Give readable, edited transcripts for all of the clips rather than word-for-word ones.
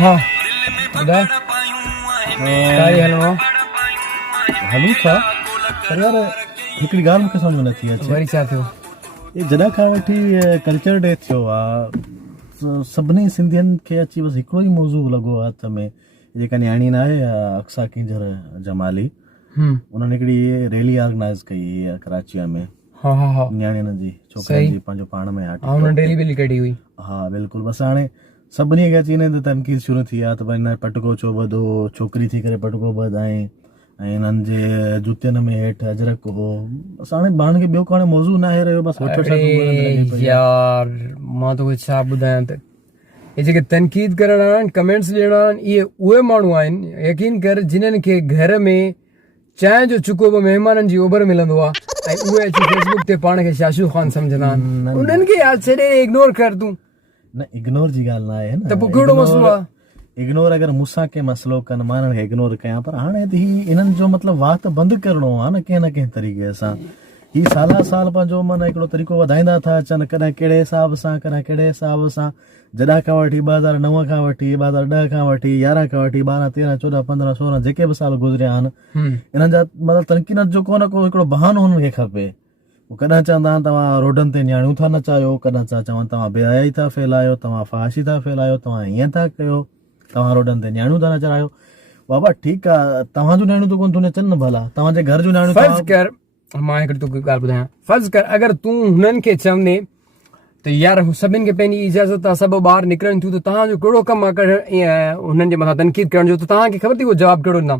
हाँ ॿुधाए काई हलणो हलूं था पर यार हिकिड़ी ॻाल्हि मूंखे सम्झ नथी अचे वरी छा थियो ये जॾहिं खां वठी कल्चर डे थियो आहे सभिनी सिंधियुनि खे अची बसि हिकिड़ो ई मौज़ू लॻो आहे हथ में जेका न्याणी न आहे अक्सा किंजर जमाली उन्हनि हिकिड़ी रैली ऑर्गेनाइज़ कई आहे कराचीअ में हाँ हाँ हाँ न्याणियुनि जी छोकिरनि जी पंहिंजो पाण में हुननि रैली वेली कढी हुई हा बिल्कुलु बसि हाणे सभिनी खे अची हिन ते तनक़ीद शुरू थी आहे त भई हिन पटको छो ॿधो छोकिरी थी करे पटको ॿधाए ऐं हिननि जे जुतियुनि में हेठि अजरक हो बसि हाणे ॿारनि खे ॿियो को हाणे मौज़ू न आहे रहियो बसि यार मां तोखे छा ॿुधायां त हे जेके तनक़ीद करण वारा आहिनि कमेंट्स ॾियण वारा आहिनि इहे उहे माण्हू आहिनि यकीन कर जिन्हनि खे घर में चांहि जो चुको बि महिमाननि जी ओभर मिलंदो आहे ऐं उहे अची फेसबुक ते पाण खे शाशू ख़ान सम्झंदा आहिनि उन्हनि खे यार छॾे इग्नोर कर तूं न इग्नोर जी ॻाल्हि न आहे न त पोइ कहिड़ो मसइलो आहे इग्नोर अगरि मूंसां कंहिं मसइलो कनि मां हिननि खे इग्नोर कयां पर हाणे त ही इन्हनि जो मतिलबु वात बंदि करिणो आहे न कंहिं तरीक़े सां ही साला साल पंहिंजो माना हिकिड़ो तरीक़ो वधाईंदा था अचनि कॾहिं कहिड़े हिसाब सां कॾहिं कहिड़े हिसाब सां जॾहिं खां वठी 2009 खां वठी 2010 खां वठी 11 खां वठी 12 13 14 15 16 जेके बि साल गुज़रिया आहिनि इन्हनि जा मतिलबु तनक़ीद जो को न को हिकिड़ो बहानो हुननि खे खपे कॾहिं चवंदा आहिनि तव्हां रोडनि ते न्याणियूं था नचायो कॾहिं चवनि तव्हां बेहयाई था फैलायो तव्हां फाशी था फैलायो तव्हां हीअं था कयो तव्हां रोडनि ते न्याणियूं था नचायो बाबा ठीकु आहे तव्हां जूं न्याणियूं त कोन थियूं नचनि न भला तव्हांजे घर जूं न्याणियूं मां हिकिड़ी तोखे ॻाल्हि ॿुधायां फर्ज़ कर अगरि तूं हुननि खे चवंदे त यार सभिनि खे पंहिंजी इजाज़त आहे सभु ॿाहिरि निकिरनि थियूं त तव्हांजो कहिड़ो कमु आहे ईअं हुननि जे मथां तनक़ीद करण जो त तव्हांखे ख़बर थी उहो जवाबु कहिड़ो ॾींदा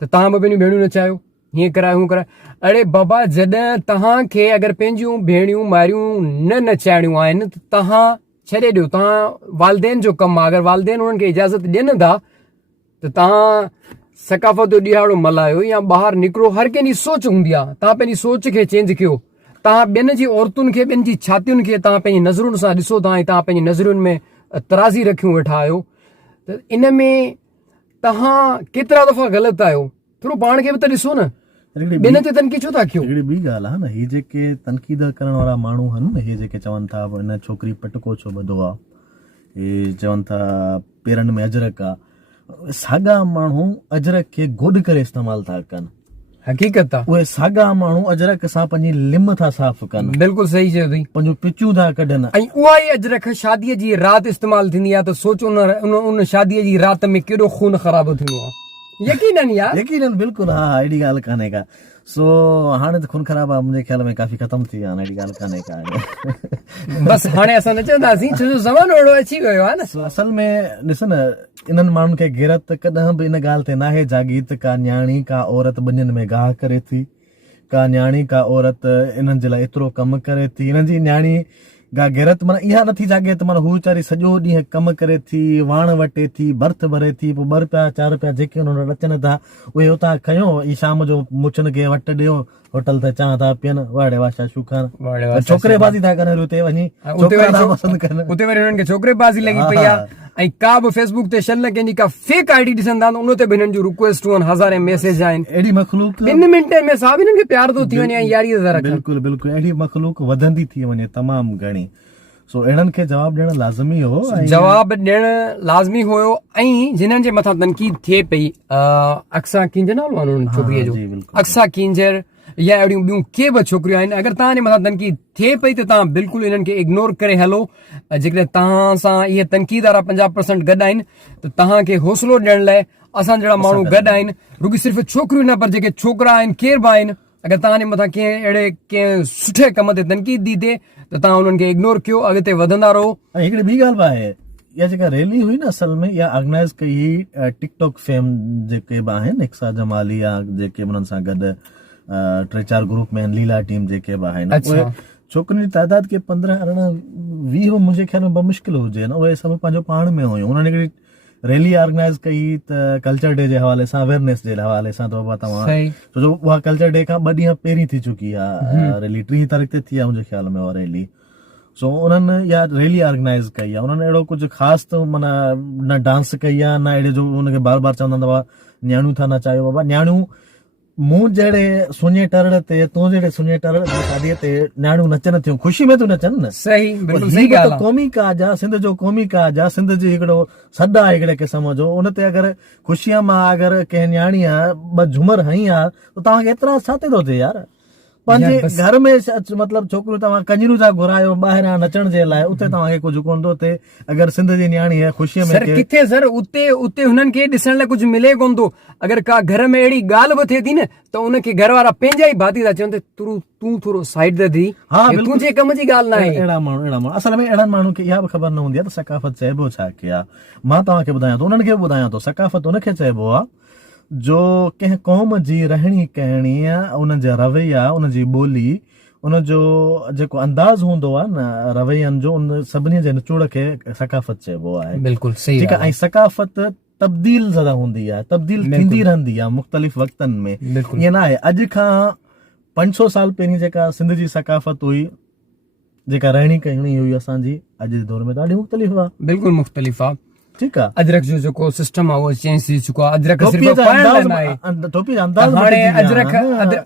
त तव्हां बि पंहिंजूं भेणियूं नचायो हीअं करायो हूअं करायो अड़े बाबा जॾहिं तव्हांखे अगरि पंहिंजूं भेणियूं मारियूं न नचाइणियूं आहिनि त तव्हां छॾे ॾियो तव्हां वालदेन जो कमु आहे अगरि वालदेन हुननि खे इजाज़त ॾियनि था त तव्हां सकाफ़त जो ॾियारो मल्हायो या ॿाहिरि निकिरो हर कंहिंजी सोच हूंदी आहे तव्हां पंहिंजी सोच खे चेंज कयो तव्हां ॿियनि जी औरतुनि खे ॿियनि जी छातियुनि खे तव्हां पंहिंजी नज़रुनि सां ॾिसो था ऐं तव्हां पंहिंजी नज़रुनि में तराज़ी रखियूं वेठा आहियो त इन में तव्हां केतिरा दफ़ा ग़लति आहियो थोरो पाण खे बि त ॾिसो न ॿियनि ते तनक़ीद छो था कयो हिकिड़ी ॿी ॻाल्हि आहे न हीअ जेके तनक़ीद करण वारा माण्हू आहिनि न इहे जेके चवनि था हिन छोकिरी पटको छो ॿधो आहे हे चवनि था पेरनि में अजरक आहे साॻा माण्हू अजरक खे गोॾ करे इस्तेमालु था कनि हक़ीक़त आहे उहे साॻा माण्हू अजरक सां पंहिंजी लिम था साफ़ कनि बिल्कुलु सही चयो अथई पंहिंजूं पिचूं था कढनि ऐं उहा ई अजरक शादीअ जी राति इस्तेमालु थींदी आहे त सोचो उन शादीअ जी राति में केॾो खून ख़राब थींदो आहे यकीनन यार यकीनन बिल्कुलु हा अहिड़ी ॻाल्हि कान्हे का सो हाणे त खून ख़राब आहे मुंहिंजे ख्याल में काफ़ी ख़तमु थी विया आहिनि अहिड़ी ॻाल्हि कान्हे का बसि हाणे असां न चवंदासीं छो जो ज़मानो अहिड़ो अची वियो आहे न असल में ॾिस न इन्हनि माण्हुनि खे ग़ैरत कॾहिं बि इन ॻाल्हि ते नाहे जागी त का न्याणी का औरत ॿिन्हिनि में गाह करे थी का न्याणी का औरत इन्हनि जे लाइ एतिरो कमु करे थी इन्हनि जी न्याणी गा ग़ैरत माना इहा नथी जागे त माना हू वीचारी सॼो ॾींहुं कमु करे थी वाण वटे थी भर्थ भरे थी पोइ 2 रुपया 4 रुपया जेके हुन वटि अचनि था उहे हुतां खयो ई शाम जो मुछनि खे वटि ॾियो होटल ते चांहि था पीअनि वाड़े वाशा शुखार छोकिरेबाज़ी था कनि उते वञी उते वरी हुननि खे छोकिरेबाज़ी लॻी पई आहे ऐं का बि फेसबुक ते शल कंहिंजी का फेक आईडी ॾिसंदा उन ते बि हिननि जूं रिक्वेस्टूं आहिनि हज़ारे मैसेज आहिनि अहिड़ी मखलूक 2 मिंटनि में साहब हिननि खे प्यार थो थी वञे ऐं यारी था रखनि बिल्कुलु बिल्कुलु अहिड़ी मखलूक वधंदी थी वञे तमामु घणी सो अहिड़नि खे जवाबु ॾियणु लाज़मी हो जवाबु ॾियणु लाज़मी हुयो ऐं जिन्हनि जे मथां तनक़ीद थिए पई अक्सा किंजर नालो आहे हुननि छोकिरीअ जो अक्सा किंजर या अहिड़ियूं ॿियूं के बि छोकिरियूं आहिनि अगरि तव्हांजे मथां तनक़ीद थिए पई त तव्हां बिल्कुलु इन्हनि खे इग्नोर करे हलो जेकॾहिं तव्हां सां इहे तनक़ीद वारा 50% गॾु आहिनि त तव्हांखे हौसलो ॾियण लाइ असां जहिड़ा माण्हू गॾु आहिनि रुॻी सिर्फ़ु छोकिरियूं न पर जेके छोकिरा आहिनि केर बि आहिनि अगरि तव्हांजे मथां कंहिं अहिड़े कंहिं सुठे कम ते तनक़ीद दी थिए त तव्हां उन्हनि खे इग्नोर कयो अॻिते वधंदा रहो ऐं हिकिड़ी ॿी ॻाल्हि बि आहे इहा जेका रैली हुई न असल में इहा ऑर्गेनाइज़ कई हुई टिकटॉक फेम जेके बि आहिनि इक्सा जमाली या जेके उन्हनि सां गॾु 3-4 ग्रुप में लीला टीम जेके बि आहिनि उहे छोकिरियुनि जी तादाद खे 15 18 20 मुंहिंजे ख्याल में मुश्किल हुजे न उहे सभु पंहिंजो पाण में हुयूं उन्हनि हिकिड़ी रैली ऑर्गेनाइज़ कई त कल्चर डे जे हवाले सां अवेयरनेस जे हवाले सां त बाबा तव्हां छो जो उहा कल्चर डे खां 2 ॾींहं पहिरीं थी चुकी आहे रैली 3 तारीख़ ते थी आहे मुंहिंजे ख्याल में उहा रैली सो उन्हनि इहा रैली ऑर्गेनाइज़ कई आहे उन्हनि अहिड़ो कुझु ख़ासि त माना न डांस कई आहे न अहिड़े जो उनखे बार बार चवंदा बाबा न्याणियूं था नचायो बाबा न्याणियूं मूं जहिड़े सुञे टरड़ ते तूं जहिड़े सुञे टरड़ जी शादीअ ते न्याणियूं नचनि थियूं ख़ुशी में थियूं नचनि न सही बिल्कुलु हीउ सही बि ॻाल्हि त आहे क़ौमी काज आहे सिंध जो क़ौमी काज आहे सिंध जी हिकिड़ो सॾु आहे हिकिड़े क़िस्म जो उन ते अगरि ख़ुशीअ मां अगरि कंहिं न्याणी आहे ॿ झूमर हई आहे त तव्हांखे एतिरा छा थो थिए यार पंहिंजे घर में मतिलबु छोकिरियूं तव्हां कंजरू था घुरायो ॿाहिरां नचण जे लाइ उते तव्हांखे कुझु कोन थो थिए अगरि सिंध जी न्याणी आहे ख़ुशीअ में सर किथे सर उते उते हुननि खे ॾिसण लाइ कुझु मिले कोन थो अगरि का घर में अहिड़ी ॻाल्हि बि थिए थी न त उनखे घर वारा पंहिंजा ई भाती था चवनि तूं थोरो साइड ते थी तुंहिंजे कम जी ॻाल्हि न आहे अहिड़ा माण्हू असल में अहिड़नि माण्हुनि खे इहा बि ख़बर न हूंदी आहे त सकाफ़त चइबो छा के आहे मां तव्हांखे ॿुधायां थो उन्हनि खे बि ॿुधायां थो सकाफ़त उनखे चइबो आहे जो कंहिं क़ौम जी रहणी कहणी आहे उन जा रवैया उन जी ॿोली उनजो जेको अंदाज़ हूंदो आहे न रवैयनि जो उन सभिनी जे निचोड़ खे सकाफ़त चइबो आहे बिल्कुलु सही ठीकु आहे ऐं सकाफ़त तब्दील ज़्यादा हूंदी आहे तब्दील थींदी रहंदी आहे मुख़्तलिफ़ वक़्तनि में ईअं न आहे अॼु खां 500 साल पहिरीं जेका सिंध जी सकाफ़त हुई जेका रहणी कहणी हुई असांजी अॼु जे दौर में ॾाढी मुख़्तलिफ़ आहे बिल्कुलु मुख़्तलिफ़ आहे ठीकु आहे अजरक जो जेको सिस्टम आहे उहो चेंज थी चुको आहे अजरक सिर्फ़ु पाइण लाइ न आहे टोपी जा अंदाज़ हाणे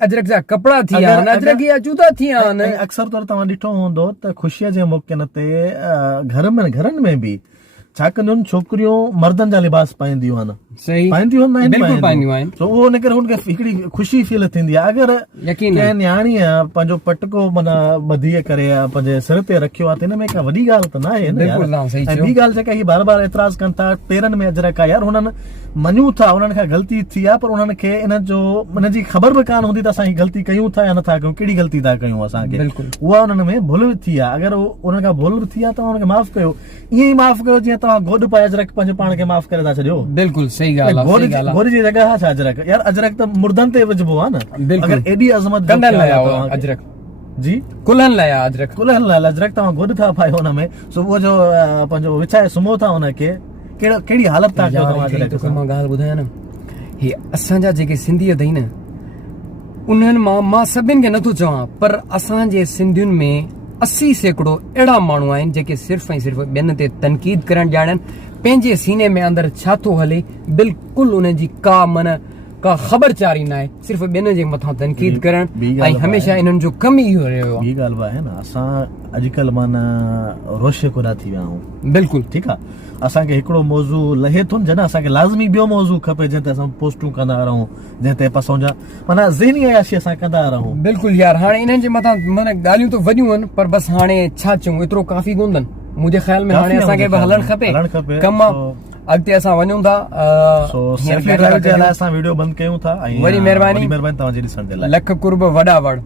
अजरक जा कपिड़ा थी विया आहिनि अजरक जा जूता थी विया आहिनि अक्सर तौर तव्हां ॾिठो हूंदो त ख़ुशीअ जे मौक़नि ते घरनि में बि छा कंदियूं छोकिरियूं मर्दनि जा लिबास पाईंदियूं आहिनि सही पाईंदियूं बिल्कुलु पाईंदियूं आहिनि तो उहो करे हुनखे हिकिड़ी ख़ुशी फील थींदी आहे अगरि यकीन कंहिं न्याणी आहे पंहिंजो पटको माना ॿधी करे पंहिंजे सिर ते रखियो आहे त हिन में का वॾी ॻाल्हि त न आहे न यार ऐं ॿी ॻाल्हि जेका ही बार बार एतिराज़ कनि था पेरनि में अजरक आहे यार हुननि मञूं था उन्हनि खां ग़लती थी आहे पर उन्हनि खे इन जो उनजी ख़बर बि कान हूंदी त असां ग़लती कयूं था या नथा कयूं कहिड़ी ग़लती था कयूं असांखे उहा उन्हनि में भुल थी आहे अगरि उन्हनि खां भुल थी आहे त उन्हनि खे माफ़ कयो ईअं ई माफ़ कयो जीअं तव्हां गोॾ पाए अजरक पंहिंजे पाण खे माफ़ करे था छॾियो बिल्कुलु सही ॻाल्हि आहे गोरी जी जॻह आहे छा अजरक यार अजरक त मुर्दनि ते विझबो आहे न अगरि एॾी अज़मत अजरक जी कुल्हनि लाइ अजरक अजरक तव्हां गोॾ था पायो हुन में सुबुह जो पंहिंजो विछाए सुम्हो था हुनखे कहिड़ी हालत था कयो तव्हां मां ॻाल्हि ॿुधायां न हे असांजा जेके सिंधियत आहिनि न उन्हनि मां सभिनि खे नथो चवां पर असांजे सिंधियुनि में 80% अहिड़ा माण्हू आहिनि जेके सिर्फ़ु ऐं सिर्फ़ु ॿियनि ते तनक़ीद करणु ॼाणनि पंहिंजे सीने में अंदरि छा थो हले बिल्कुलु उनजी का ख़बरचारी न आहे सिर्फ़ु ॿियनि जे मथां तनक़ीद करणु ऐं हमेशह इन्हनि जो कम ई इहो रहियो आहे ॿी ॻाल्हि बि आहे न असां अॼुकल्ह माना रोश खुदा थी विया आहियूं बिल्कुलु ठीकु आहे असांखे हिकिड़ो मौज़ू लहे थो जॾहिं असांखे लाज़मी ॿियो मौज़ू खपे जंहिं ते असां पोस्टूं कंदा रहूं जंहिं ते असां जा माना ज़हनी अयाशी असां कंदा रहूं बिल्कुलु यार हाणे इन्हनि जे मथां माना ॻाल्हियूं त वॾियूं आहिनि पर बसि हाणे छा चऊं एतिरो काफ़ी कोन अथनि मुंहिंजे ख़्याल में हाणे असांखे बि हलणु खपे कम अॻिते असां वञूं था असां वीडियो बंदि कयूं था वरी महिरबानी तव्हांजे ॾिसण जे लाइ लख कुर्ब वॾा वड़